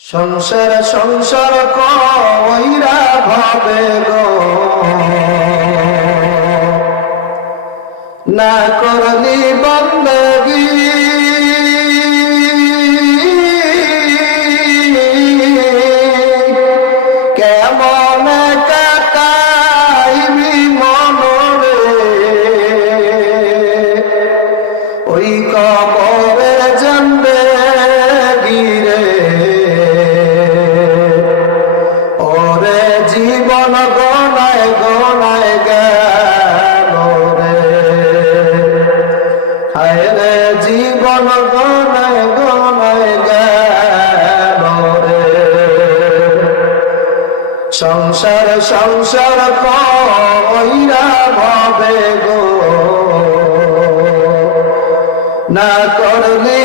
সংসার সংসার কইরা ভাবে গো, না করলি বন্দগি কেমন কাটাইবি মনরে, ওই কবরে জানবে গিরে ওরে জীবন গনায় গনায় গেল রে, হায় রে জীবন গনায় গনায় গেল রে। সংসার সংসার কইরা ভাবে গো, না করলি